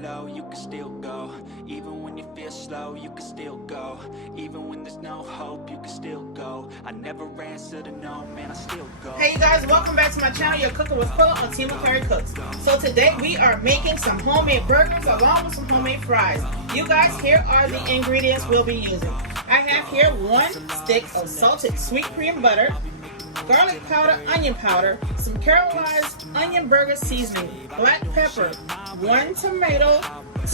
low, you can still go. Even when you feel slow, you can still go. Even when there's no hope, you can still go. I never answer to no, man, I still go. Hey you guys, welcome back to my channel, Your Cooking with Quilla on Team Carrie Cooks. So today we are making some homemade burgers along with some homemade fries. You guys, here are the ingredients we'll be using. I have here 1 stick of salted sweet cream butter, garlic powder, onion powder, some caramelized onion burger seasoning, black pepper, 1 tomato,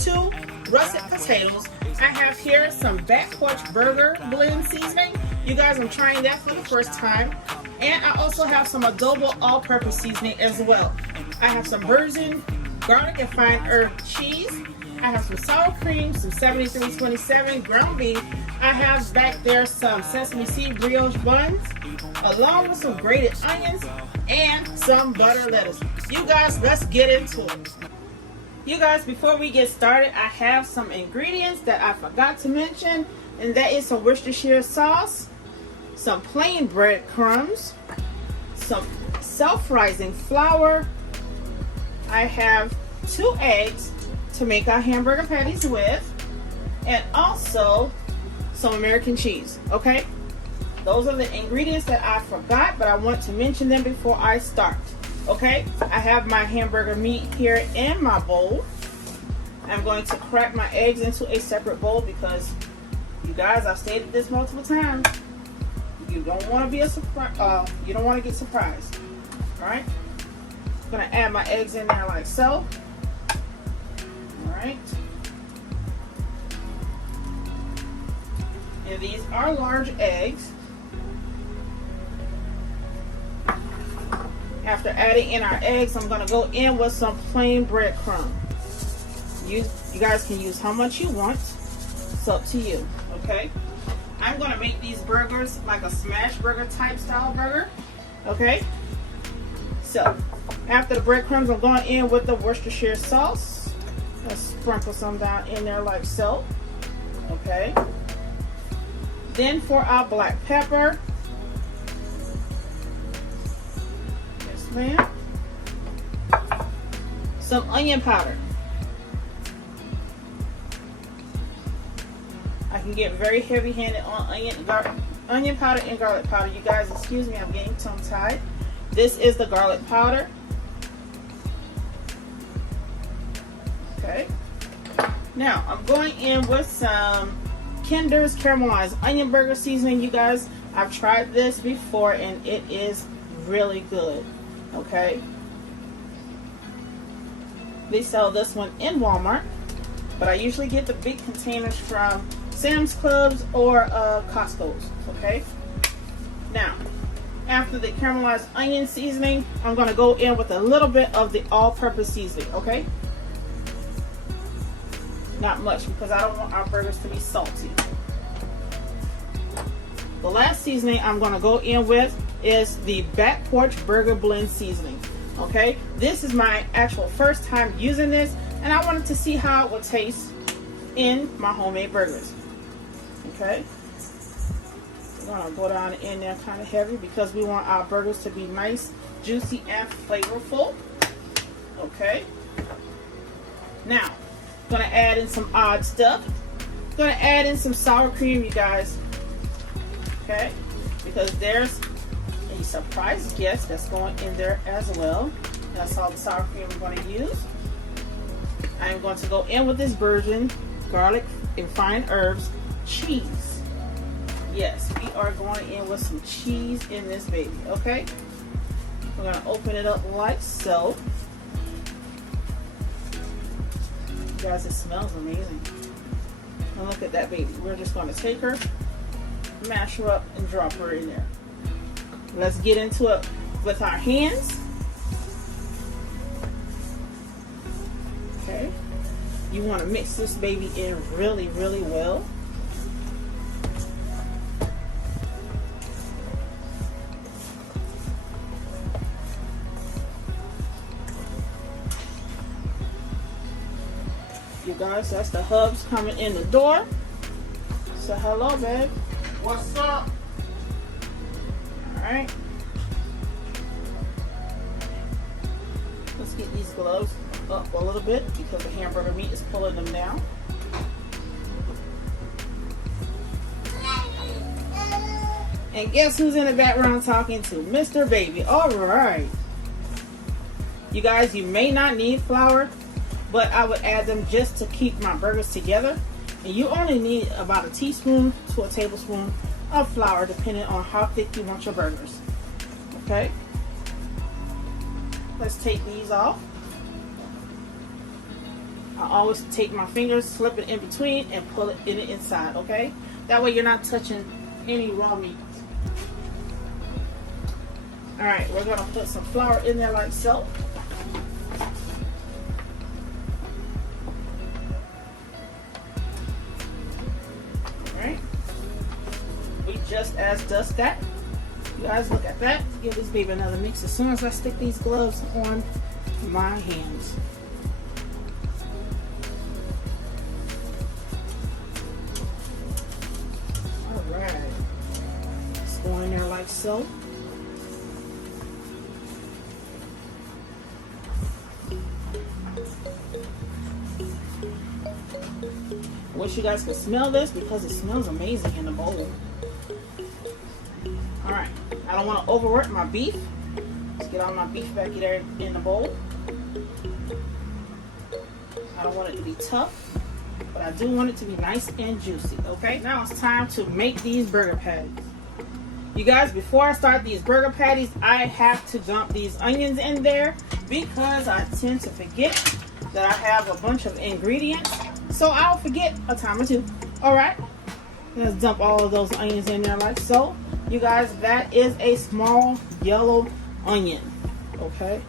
2 russet potatoes. I have here some back porch burger blend seasoning. You guys, I'm trying that for the first time. And I also have some adobo all-purpose seasoning as well. I have some virgin garlic and fine herb cheese. I have some sour cream, some 7327 ground beef. I have back there some sesame seed brioche buns, along with some grated onions and some butter lettuce. You guys, let's get into it. You guys, before we get started, I have some ingredients that I forgot to mention, and that is some Worcestershire sauce, some plain breadcrumbs, some self-rising flour. I have 2 eggs to make our hamburger patties with, and also some American cheese. Okay, those are the ingredients that I forgot, but I want to mention them before I start. Okay, I have my hamburger meat here in my bowl. I'm going to crack my eggs into a separate bowl because, you guys, I've stated this multiple times, you don't want to be a surprise. You don't want to get surprised. All right, I'm going to add my eggs in there like so. All right, and these are large eggs. After adding in our eggs, I'm going to go in with some plain breadcrumb. You guys can use how much you want. It's up to you. Okay, I'm going to make these burgers like a smash burger type style burger. Okay, so after the breadcrumbs, I'm going in with the Worcestershire sauce. Let's sprinkle some down in there like so. Okay, then for our black pepper, yes ma'am, some onion powder. I can get very heavy-handed on onion powder and garlic powder. You guys, excuse me, I'm getting tongue-tied. This is the garlic powder. Okay. Now, I'm going in with some Kinder's caramelized onion burger seasoning. You guys, I've tried this before and it is really good. Okay. They sell this one in Walmart, but I usually get the big containers from Sam's Clubs or Costco's. Okay. Now, after the caramelized onion seasoning, I'm going to go in with a little bit of the all-purpose seasoning. Okay. Not much, because I don't want our burgers to be salty. The last seasoning I'm going to go in with is the back porch burger blend seasoning. Okay. This is my actual first time using this, and I wanted to see how it would taste in my homemade burgers. Okay, we're gonna go down in there kind of heavy because we want our burgers to be nice, juicy, and flavorful. Okay, now I'm gonna add in some odd stuff. I'm gonna add in some sour cream, you guys. Okay, because there's a surprise guest that's going in there as well. That's all the sour cream I'm going to use. I'm going to go in with this virgin garlic and fine herbs cheese. Yes, we are going in with some cheese in this baby. Okay, we're going to open it up like so. You guys, it smells amazing. And look at that baby. We're just going to take her, mash her up, and drop her in there. Let's get into it with our hands. Okay, you want to mix this baby in really, really well. You guys, that's the hubs coming in the door. So hello, babe. What's up? All right. Let's get these gloves. up a little bit because the hamburger meat is pulling them down. And guess who's in the background talking to? Mr. Baby. All right. You guys, you may not need flour, but I would add them just to keep my burgers together. And you only need about a teaspoon to a tablespoon of flour, depending on how thick you want your burgers. Okay. Let's take these off. I always take my fingers, slip it in between, and pull it in the inside. Okay. That way you're not touching any raw meat. Alright, we're going to put some flour in there like so. Alright. We just as does that. You guys look at that. Give this baby another mix as soon as I stick these gloves on my hands. Alright. Just go in there like so. I wish you guys could smell this because it smells amazing in the bowl. Alright, I don't want to overwork my beef. Let's get all my beef back there in the bowl. I don't want it to be tough, but I do want it to be nice and juicy. Okay, now it's time to make these burger patties. You guys, before I start these burger patties, I have to dump these onions in there because I tend to forget that I have a bunch of ingredients. So I'll forget a time or two. Alright, let's dump all of those onions in there like so. You guys, that is a small yellow onion. Okay,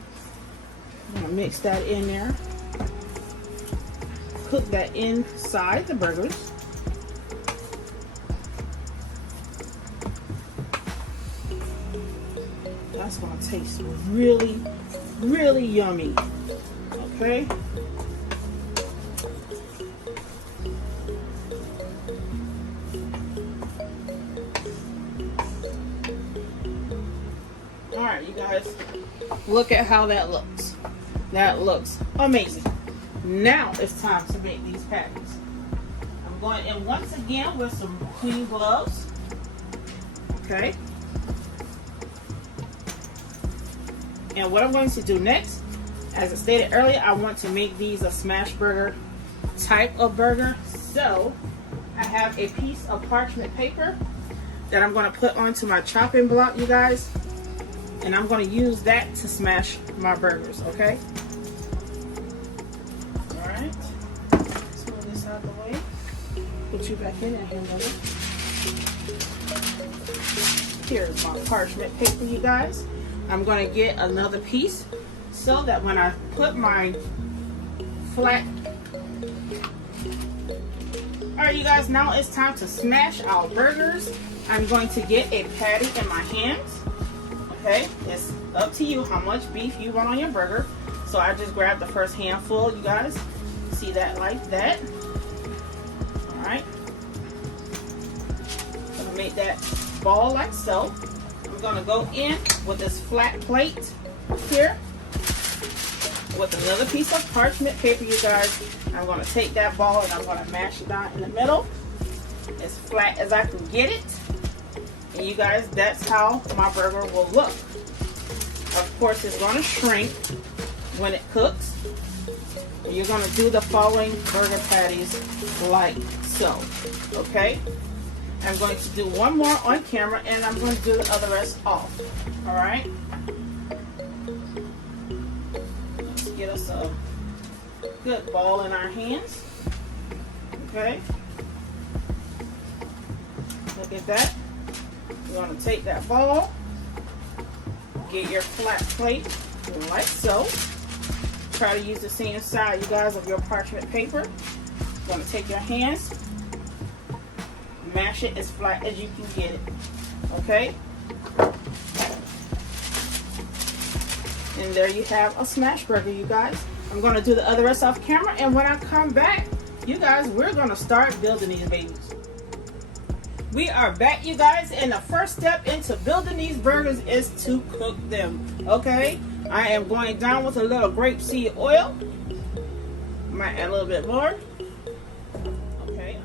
I'm gonna mix that in there. Cook that inside the burgers. That's gonna taste really, really yummy. Okay. Alright, you guys, look at how that looks. That looks amazing. Now it's time to make these patties. I'm going in once again with some clean gloves. Okay. And what I'm going to do next, as I stated earlier, I want to make these a smash burger type of burger. So I have a piece of parchment paper that I'm going to put onto my chopping block, you guys. And I'm going to use that to smash my burgers, okay? Alright. Let's move this out of the way. Put you back in and handle it. Here's my parchment paper, you guys. I'm going to get another piece so that when I put my flat... Alright, you guys, now it's time to smash our burgers. I'm going to get a patty in my hands. Okay, it's up to you how much beef you want on your burger. So I just grabbed the first handful, you guys. See that like that. Alright. I'm going to make that ball like so. I'm going to go in with this flat plate here with another piece of parchment paper, you guys. I'm going to take that ball and I'm going to mash it down in the middle as flat as I can get it. And you guys, that's how my burger will look. Of course, it's going to shrink when it cooks. You're going to do the following burger patties like so. Okay? I'm going to do one more on camera and I'm going to do the other rest off. Alright? Let's get us a good ball in our hands. Okay? Look at that. You're going to take that ball, get your flat plate like so. Try to use the same side, you guys, of your parchment paper. You're going to take your hands, mash it as flat as you can get it. Okay? And there you have a smash burger, you guys. I'm going to do the other rest off camera, and when I come back, you guys, we're going to start building these babies. We are back, you guys, and the first step into building these burgers is to cook them. Okay, I am going down with a little grapeseed oil. Might add a little bit more. Okay.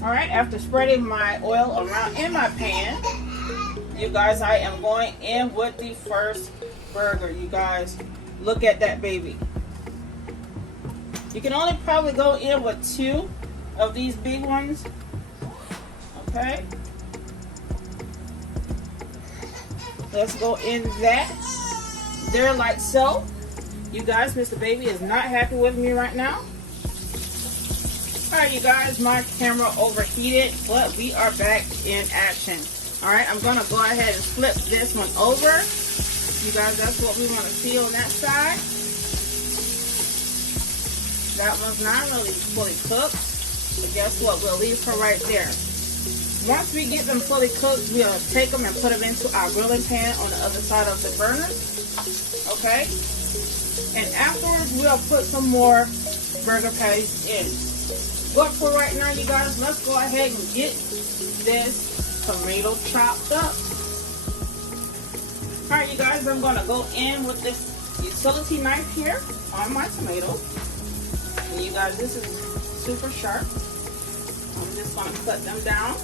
All right, after spreading my oil around in my pan, you guys, I am going in with the first burger. You guys, look at that baby. You can only probably go in with 2 of these big ones. Okay. Let's go in that. There like so. You guys, Mr. Baby is not happy with me right now. Alright, you guys, my camera overheated, but we are back in action. Alright, I'm going to go ahead and flip this one over. You guys, that's what we want to see on that side. That one's not really fully cooked. But guess what? We'll leave her right there. Once we get them fully cooked, we'll take them and put them into our grilling pan on the other side of the burner. Okay? And afterwards, we'll put some more burger patties in. But for right now, you guys, let's go ahead and get this tomato chopped up. Alright, you guys, I'm going to go in with this utility knife here on my tomatoes. And you guys, this is super sharp. I'm just going to cut them down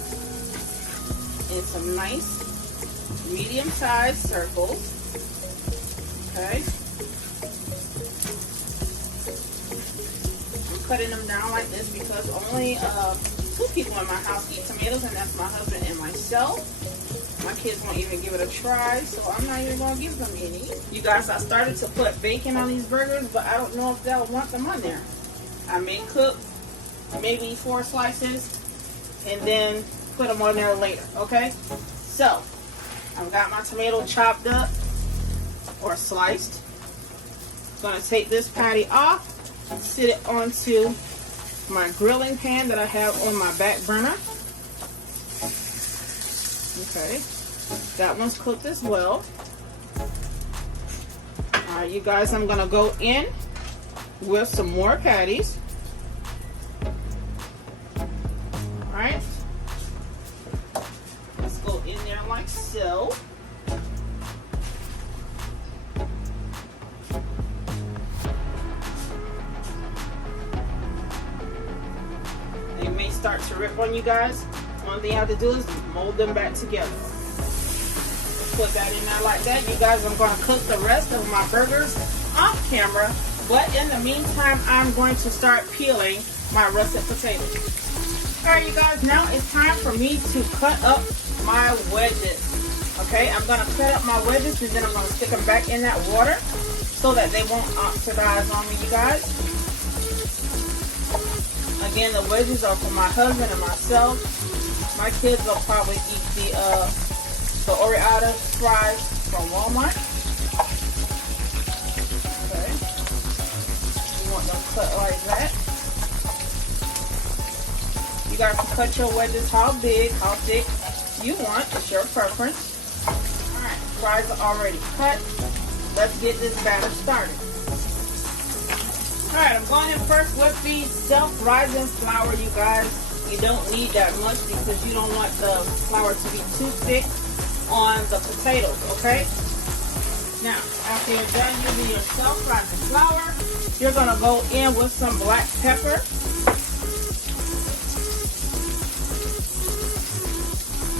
in some nice medium-sized circles. Okay. I'm cutting them down like this because only 2 people in my house eat tomatoes, and that's my husband and myself. My kids won't even give it a try, so I'm not even going to give them any. You guys, I started to put bacon on these burgers, but I don't know if they'll want them on there. I may cook maybe 4 slices and then put them on there later, okay? So, I've got my tomato chopped up or sliced. I'm going to take this patty off and sit it onto my grilling pan that I have on my back burner. Okay, that one's cooked as well. Alright, you guys, I'm going to go in with some more patties. Alright, let's go in there like so. They may start to rip on you guys. One thing you have to do is mold them back together. Put that in there like that. You guys, I'm going to cook the rest of my burgers off camera. But in the meantime, I'm going to start peeling my russet potatoes. Alright, you guys, now it's time for me to cut up my wedges. Okay, I'm going to cut up my wedges and then I'm going to stick them back in that water so that they won't oxidize on me, you guys. Again, the wedges are for my husband and myself. My kids will probably eat the Oreo fries from Walmart. Okay. You want them cut like that. You guys can cut your wedges how big, how thick you want. It's your preference. Alright, fries are already cut. Let's get this batter started. Alright, I'm going in first with the self-rising flour, you guys. You don't need that much because you don't want the flour to be too thick on the potatoes, okay? Now, after you're done using your self-rising flour, you're going to go in with some black pepper.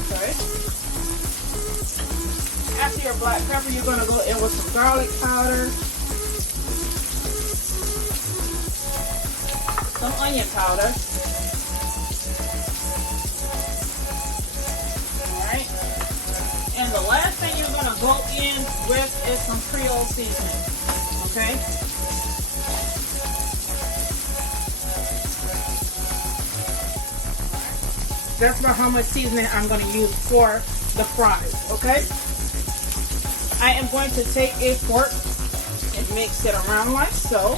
Okay. After your black pepper, you're going to go in with some garlic powder, some onion powder. Alright. And the last thing you're going to go in with is some Creole seasoning. Okay? That's about how much seasoning I'm going to use for the fries. Okay? I am going to take a fork and mix it around like so.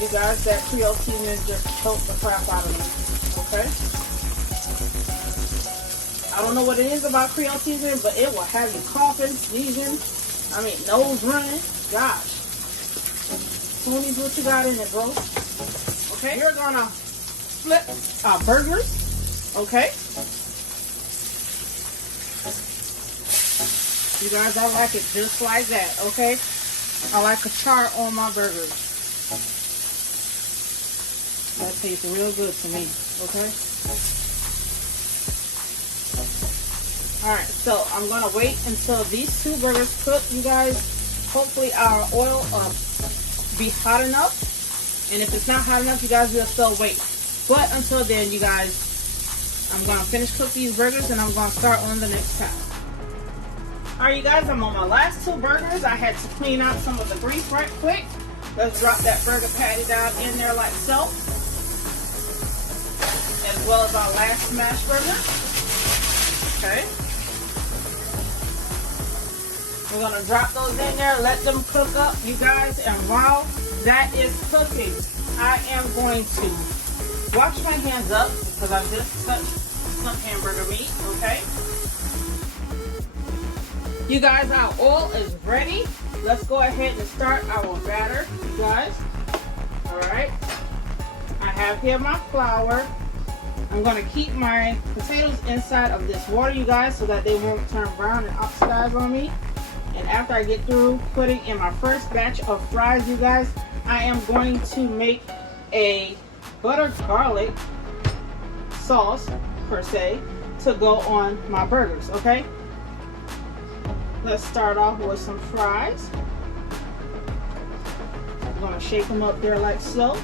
You guys, that Creole seasoning just choked the crap out of me. Okay? I don't know what it is about Creole seasoning, but it will have you coughing, sneezing, nose running. Gosh. Tony's what you got in it, bro. Okay? You're going to flip our burgers. Okay? You guys, I like it just like that. Okay? I like a char on my burgers. tastes real good to me, okay? Alright, so I'm going to wait until these 2 burgers cook, you guys. Hopefully our oil be hot enough. And if it's not hot enough, you guys will still wait. But until then, you guys, I'm going to finish cook these burgers and I'm going to start on the next task. Alright, you guys, I'm on my last 2 burgers. I had to clean out some of the grease right quick. Let's drop that burger patty down in there like so. As well as our last smash burger. Okay. We're going to drop those in there, let them cook up, you guys. And while that is cooking, I am going to wash my hands up because I just touched some hamburger meat, okay? You guys, our oil is ready. Let's go ahead and start our batter, you guys. Alright. I have here my flour. I'm going to keep my potatoes inside of this water, you guys, so that they won't turn brown and oxidize on me. And after I get through putting in my first batch of fries, you guys, I am going to make a butter garlic sauce, per se, to go on my burgers, okay? Let's start off with some fries. I'm going to shake them up there like so.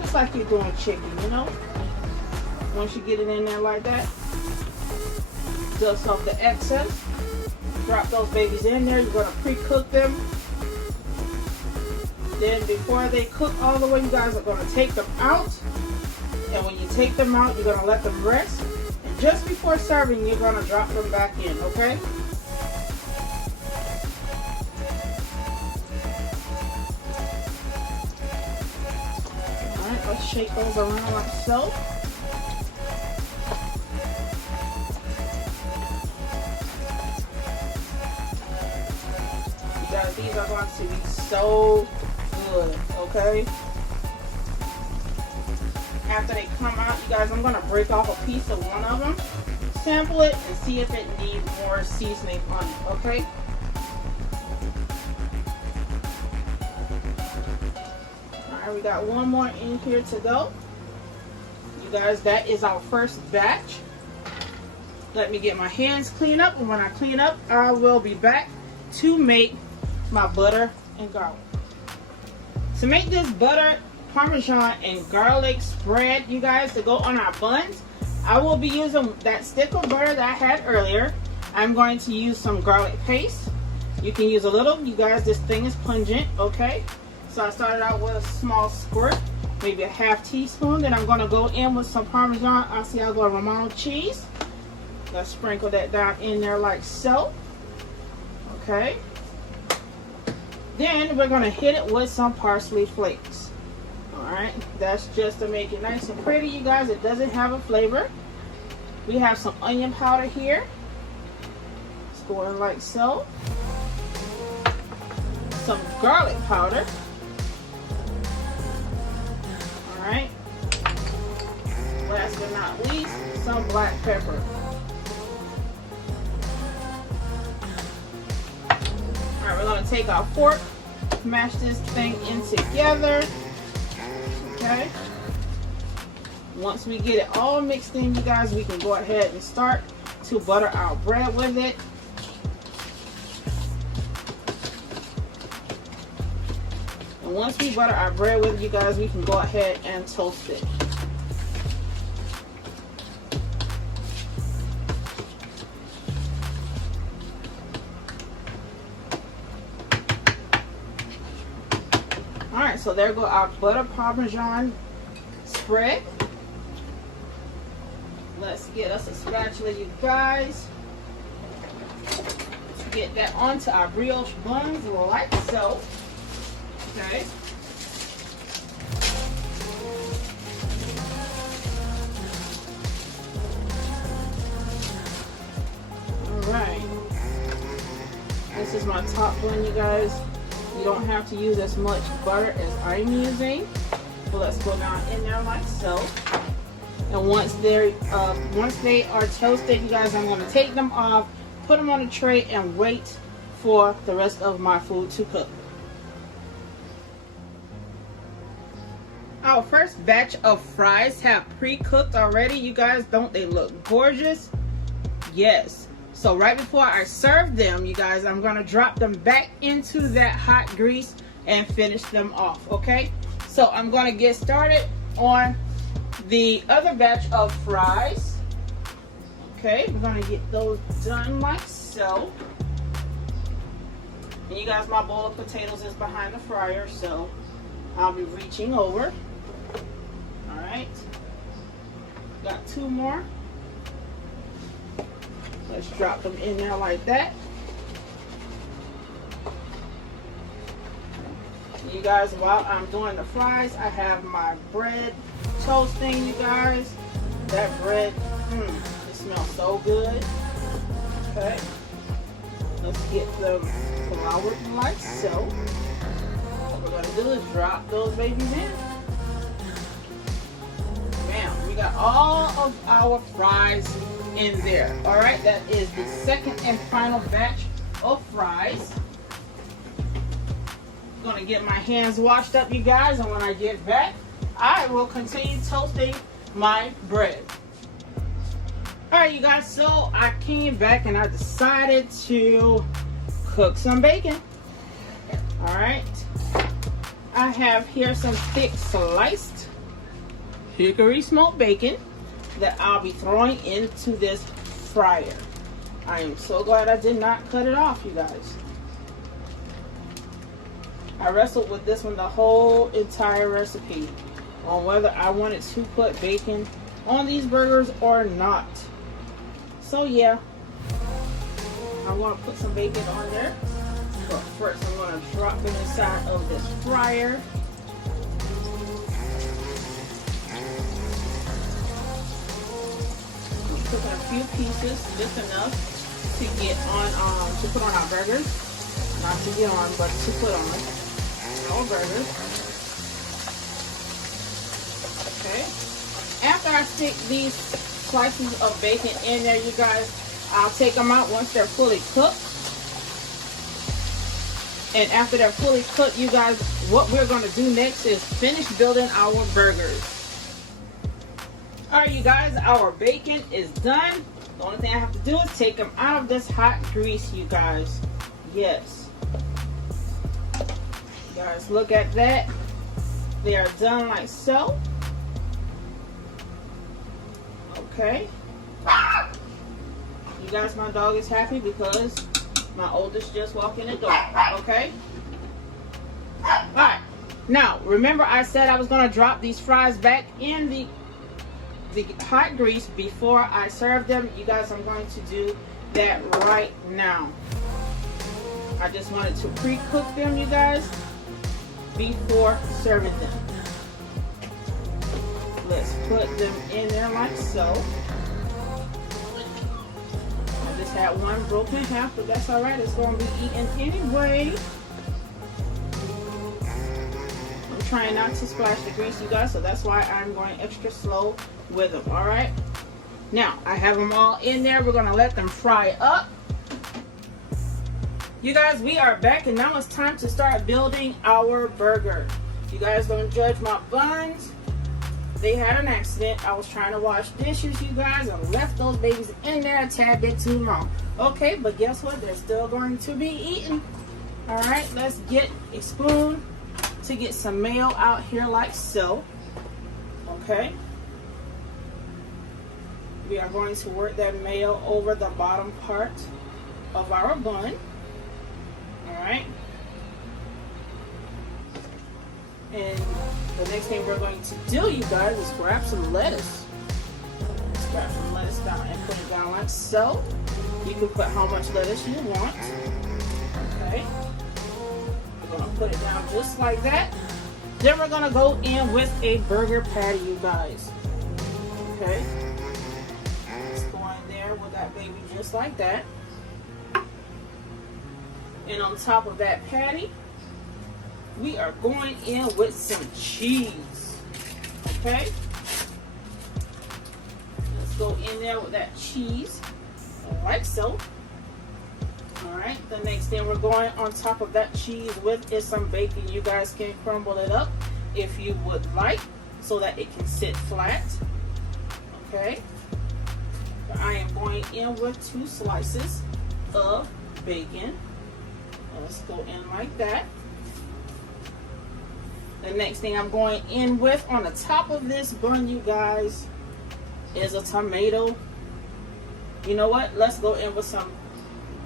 Just like you're doing chicken, you know? Once you get it in there like that, dust off the excess. Drop those babies in there. You're going to pre-cook them. Then before they cook all the way, you guys are going to take them out. And when you take them out, you're going to let them rest. And just before serving, you're going to drop them back in, okay? Alright, let's shake those around like so. You guys, these are going to be so good, okay? After they come out, you guys, I'm going to break off a piece of one of them, sample it, and see if it needs more seasoning on it, okay? Alright, we got one more in here to go. You guys, that is our first batch. Let me get my hands cleaned up, and when I clean up, I will be back to make my butter and garlic. To make this butter, parmesan, and garlic spread, you guys, to go on our buns, I will be using that stick of butter that I had earlier. I'm going to use some garlic paste. You can use a little. You guys, this thing is pungent, okay? So I started out with a small squirt, maybe a half teaspoon. Then I'm going to go in with some Parmesan Asiago Romano cheese. Let's sprinkle that down in there like so. Okay. Then we're going to hit it with some parsley flakes. Alright, that's just to make it nice and pretty, you guys. It doesn't have a flavor. We have some onion powder here. It's going like so. Some garlic powder. Alright. Last but not least, some black pepper. Alright, we're going to take our fork, mash this thing in together. Okay. Once we get it all mixed in, you guys, we can go ahead and start to butter our bread with it. And once we butter our bread with it, you guys, we can go ahead and toast it. Alright, so there go our butter parmesan spread. Let's get us a spatula, you guys, to get that onto our brioche buns like so. Okay. Alright. This is my top bun, you guys. You don't have to use as much butter as I'm using. So let's go down in there like so. And once they are toasted, you guys, I'm going to take them off, put them on a tray, and wait for the rest of my food to cook. Our first batch of fries have pre-cooked already. You guys, don't they look gorgeous? Yes. So right before I serve them, you guys, I'm gonna drop them back into that hot grease and finish them off, okay? So I'm gonna get started on the other batch of fries. Okay, we're gonna get those done like so. And you guys, my bowl of potatoes is behind the fryer, so I'll be reaching over. All right, got 2 more. Let's drop them in there like that. You guys, while I'm doing the fries, I have my bread toasting, you guys. That bread, it smells so good. Okay, let's get them floured like so. What we're gonna do is drop those babies in. Bam, we got all of our fries in there. All right, that is the second and final batch of fries. I'm gonna get my hands washed up, you guys, and when I get back, I will continue toasting my bread. All right, you guys, so I came back and I decided to cook some bacon. All right, I have here some thick sliced hickory smoked bacon that I'll be throwing into this fryer. I am so glad I did not cut it off, you guys. I wrestled with this one the whole entire recipe on whether I wanted to put bacon on these burgers or not. So yeah, I want to put some bacon on there. But first I'm going to drop it inside of this fryer. I'm cooking a few pieces, just enough to get on, to put on our burgers. Not to get on, but to put on our burgers. Okay. After I stick these slices of bacon in there, you guys, I'll take them out once they're fully cooked. And after they're fully cooked, you guys, what we're going to do next is finish building our burgers. All right, you guys, our bacon is done. The only thing I have to do is take them out of this hot grease, you guys. Yes. You guys, look at that. They are done like so. Okay. You guys, my dog is happy because my oldest just walked in the door. Okay. Alright. Now, remember I said I was going to drop these fries back in the hot grease before I serve them. You guys, I'm going to do that right now. I just wanted to pre-cook them, you guys, before serving them. Let's put them in there like so. I just had one broken half, but that's alright. It's going to be eaten anyway. I'm trying not to splash the grease, you guys, so that's why I'm going extra slow with them. Alright. Now, I have them all in there. We're going to let them fry up. You guys, we are back, and now it's time to start building our burger. You guys don't judge my buns. They had an accident. I was trying to wash dishes, you guys, and left those babies in there a tad bit too long. Okay, but guess what? They're still going to be eaten. All right, let's get a spoon to get some mayo out here like so. Okay. We are going to work that mayo over the bottom part of our bun. All right. And the next thing we're going to do, you guys, is grab some lettuce. Let's grab some lettuce down and put it down like so. You can put how much lettuce you want. Okay. We're going to put it down just like that. Then we're going to go in with a burger patty, you guys. Okay. Let's go in there with that baby just like that. And on top of that patty, we are going in with some cheese. Okay? Let's go in there with that cheese, like so. Alright, the next thing we're going on top of that cheese with is some bacon. You guys can crumble it up if you would like, so that it can sit flat. Okay. But I am going in with 2 slices of bacon. Let's go in like that. The next thing I'm going in with on the top of this bun, you guys, is a tomato. You know what? Let's go in with some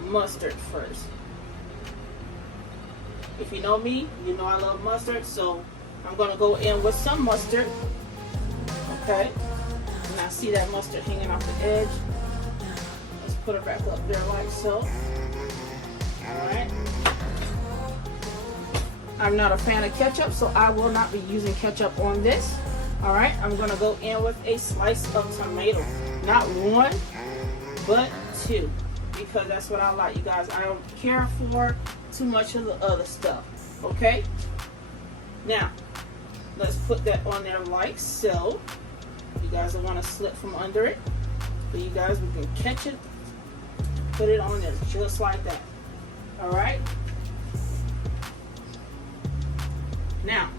mustard first. If you know me, you know I love mustard, so I'm going to go in with some mustard. Okay. And I see that mustard hanging off the edge. Let's put it back up there like so. Alright. I'm not a fan of ketchup, so I will not be using ketchup on this. Alright, I'm going to go in with a slice of tomato. Not 1, but 2. Because that's what I like, you guys. I don't care for too much of the other stuff. Okay? Now, let's put that on there like so. You guys don't want to slip from under it. But you guys, we can catch it. Put it on there just like that. Alright? Now,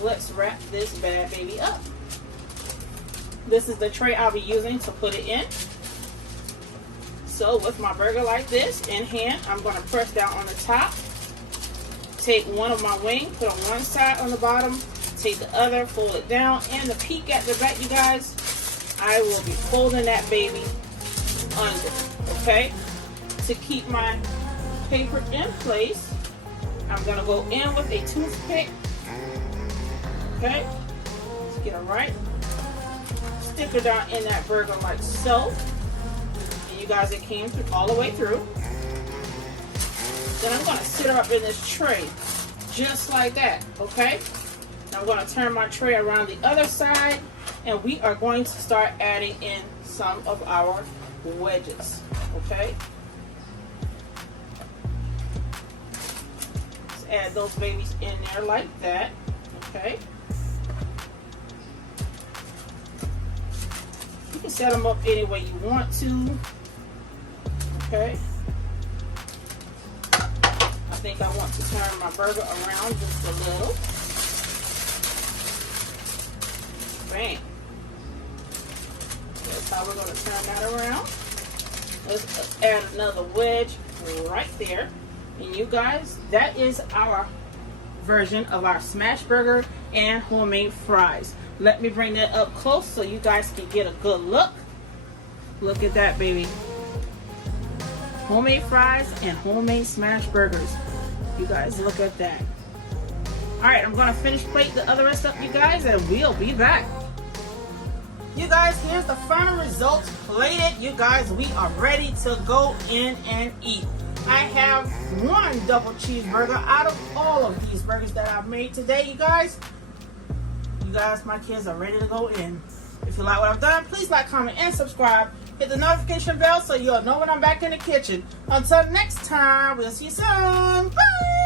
let's wrap this bad baby up. This is the tray I'll be using to put it in. So with my burger like this in hand, I'm going to press down on the top. Take one of my wings, put on one side on the bottom, take the other, fold it down, and the peak at the back, you guys, I will be folding that baby under, okay? To keep my paper in place, I'm going to go in with a toothpick, okay? Let's get it right. Stick it down in that burger like so. And you guys, it came through all the way through. Then I'm going to sit her up in this tray, just like that, okay? Now I'm going to turn my tray around the other side, and we are going to start adding in some of our wedges, okay? Let's add those babies in there like that, okay? You can set them up any way you want to, okay? I think I want to turn my burger around just a little. Bam. That's how we're going to turn that around. Let's add another wedge right there. And you guys, that is our version of our smash burger and homemade fries. Let me bring that up close so you guys can get a good look. Look at that, baby. Homemade fries and homemade smash burgers. You guys, look at that. Alright, I'm going to finish plate the other rest up, you guys, and we'll be back. You guys, here's the final results plated. You guys, we are ready to go in and eat. I have 1 double cheeseburger out of all of these burgers that I've made today, you guys. You guys, my kids are ready to go in. If you like what I've done, please like, comment, and subscribe. Hit the notification bell so you'll know when I'm back in the kitchen. Until next time, we'll see you soon. Bye!